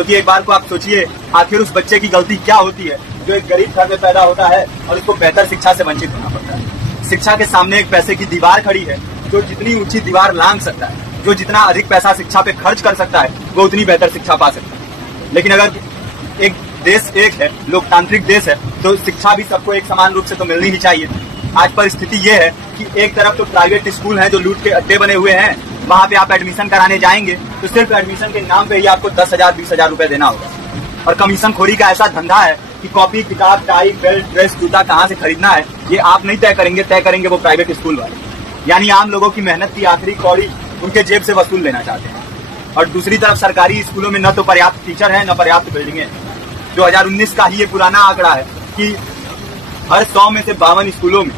क्योंकि एक बार को आप सोचिए, आखिर उस बच्चे की गलती क्या होती है जो एक गरीब घर में पैदा होता है और उसको बेहतर शिक्षा से वंचित होना पड़ता है। शिक्षा के सामने एक पैसे की दीवार खड़ी है, जो जितनी ऊंची दीवार लांघ सकता है, जो जितना अधिक पैसा शिक्षा पे खर्च कर सकता है, वो उतनी बेहतर शिक्षा पा सकता है। लेकिन अगर एक देश एक है, लोकतांत्रिक देश है, तो शिक्षा भी सबको एक समान रूप से तो मिलनी ही चाहिए। आज परिस्थिति ये है कि एक तरफ तो प्राइवेट स्कूल हैं जो लूट के अड्डे बने हुए हैं, वहां पे आप एडमिशन कराने जाएंगे तो सिर्फ एडमिशन के नाम पे ही आपको 10,000 20,000 रुपए देना होगा। और कमीशन खोरी का ऐसा धंधा है कि कॉपी, किताब, टाई, बेल्ट, ड्रेस, जूता कहाँ से खरीदना है ये आप नहीं तय करेंगे वो प्राइवेट स्कूल वाले। यानी आम लोगों की मेहनत की आखिरी कौड़ी उनके जेब से वसूल लेना चाहते हैं। और दूसरी तरफ सरकारी स्कूलों में न तो पर्याप्त टीचर है, न पर्याप्त बिल्डिंगें। 2019 का ही ये पुराना आंकड़ा है कि हर 100 में से 52 स्कूलों में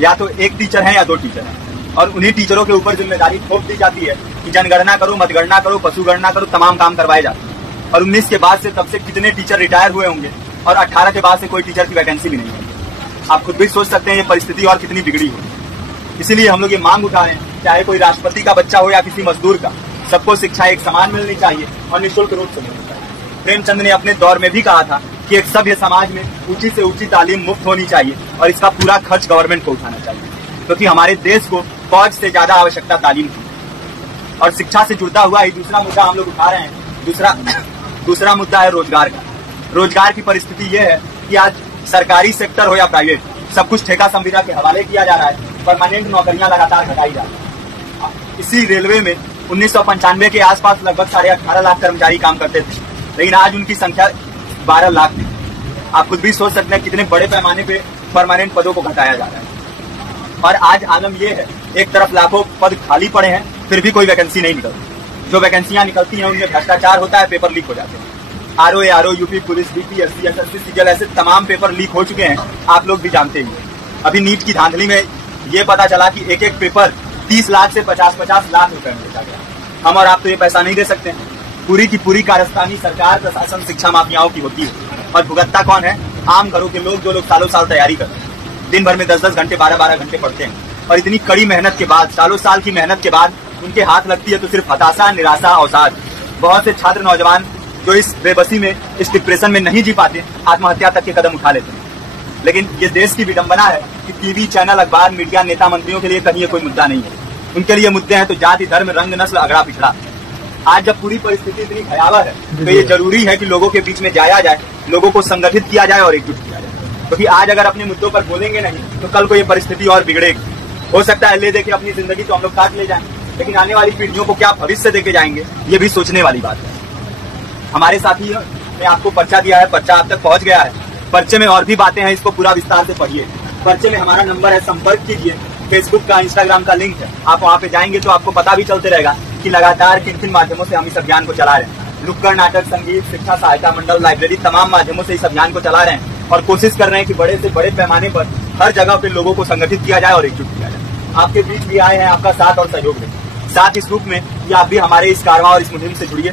या तो एक टीचर है या 2 टीचर है, और उन्हीं टीचरों के ऊपर जिम्मेदारी थोप दी जाती है कि जनगणना करो, मतगणना करो, पशु गणना करो, तमाम काम करवाए जाते हैं। और 19 के बाद से तब से कितने टीचर रिटायर हुए होंगे, और 18 के बाद से कोई टीचर की वैकेंसी भी नहीं है। आप खुद भी सोच सकते हैं ये परिस्थिति और कितनी बिगड़ी हो। इसीलिए हम लोग ये मांग उठा रहे हैं, चाहे कोई राष्ट्रपति का बच्चा हो या किसी मजदूर का, सबको शिक्षा एक समान मिलनी चाहिए और निःशुल्क रूप से मिलनी चाहिए। प्रेमचंद ने अपने दौर में भी कहा था कि एक सभ्य समाज में ऊंची से ऊंची तालीम मुफ्त होनी चाहिए और इसका पूरा खर्च गवर्नमेंट को उठाना चाहिए, क्योंकि हमारे देश को फौज से ज्यादा आवश्यकता तालीम की। और शिक्षा से जुड़ता हुआ ही दूसरा मुद्दा हम लोग उठा रहे हैं। दूसरा मुद्दा है रोजगार का। रोजगार की परिस्थिति ये है कि आज सरकारी सेक्टर हो या प्राइवेट, सब कुछ ठेका संविदा के हवाले किया जा रहा है। परमानेंट नौकरियां लगातार घटाई जा रही है। इसी रेलवे में 1995 के आसपास लगभग 18.5 लाख कर्मचारी काम करते थे, लेकिन आज उनकी संख्या 12 लाख थी। आप खुद भी सोच सकते हैं कितने बड़े पैमाने पे परमानेंट पदों को घटाया जा रहा है। और आज आलम यह है, एक तरफ लाखों पद खाली पड़े हैं, फिर भी कोई वैकेंसी नहीं निकलती। जो वैकेंसियां निकलती हैं उनमें भ्रष्टाचार होता है, पेपर लीक हो जाते हैं। RO, UP police, BPSC, SSC, CGL, ऐसे तमाम पेपर लीक हो चुके हैं, आप लोग भी जानते ही हैं। अभी नीट की धांधली में ये पता चला कि एक एक पेपर 30 लाख से 50-50 लाख रुपए में बेचा गया। हम और आप तो ये पैसा नहीं दे सकते हैं। पूरी की पूरी कारस्तानी सरकार, प्रशासन, शिक्षा माफियाओं की होती है। और भुगतता कौन है? आम घरों के लोग, जो लोग सालों साल तैयारी करते हैं, दिन भर में 10-10 घंटे, 12-12 घंटे पढ़ते हैं, और इतनी कड़ी मेहनत के बाद, सालों साल की मेहनत के बाद उनके हाथ लगती है तो सिर्फ हताशा, निराशा, अवसाद। बहुत से छात्र नौजवान जो इस बेबसी में, इस डिप्रेशन में नहीं जी पाते, आत्महत्या तक के कदम उठा लेते हैं। लेकिन ये देश की विडंबना है कि टीवी चैनल, अखबार, मीडिया, नेता, मंत्रियों के लिए कहीं ये कोई मुद्दा नहीं है। उनके लिए मुद्दे हैं तो जाति, धर्म, रंग, नस्ल, अगड़ा पिछड़ा। आज जब पूरी परिस्थिति इतनी भयावह है तो ये जरूरी है कि लोगों के बीच में जाया जाए, लोगों को संगठित किया जाए और एकजुट किया जाए। क्योंकि आज अगर अपने मुद्दों पर बोलेंगे नहीं तो कल को ये परिस्थिति और बिगड़ेगी। हो सकता है ले दे के अपनी जिंदगी तो हम लोग काट ले जाएं, लेकिन आने वाली पीढ़ियों को क्या भविष्य देके जाएंगे, ये भी सोचने वाली बात है। हमारे साथी ने आपको पर्चा दिया है, पर्चा आप तक पहुंच गया है। पर्चे में और भी बातें हैं, इसको पूरा विस्तार से पढ़िए। पर्चे में हमारा नंबर है, संपर्क कीजिए। फेसबुक का, इंस्टाग्राम का लिंक है, आप वहाँ पे जाएंगे तो आपको पता भी चलते रहेगा कि लगातार किन माध्यमों से हम इस अभियान को चला रहे हैं। नुक्कड़ नाटक, संगीत, शिक्षा सहायता मंडल, लाइब्रेरी, तमाम माध्यमों से इस अभियान को चला रहे हैं और कोशिश कर रहे हैं कि बड़े से बड़े पैमाने पर हर जगह पे लोगों को संगठित किया जाए और एकजुट किया जाए। आपके बीच भी आए हैं, आपका साथ और सहयोग दें। साथ इस रूप में कि आप भी हमारे इस कारवां और इस मुहिम से जुड़िए।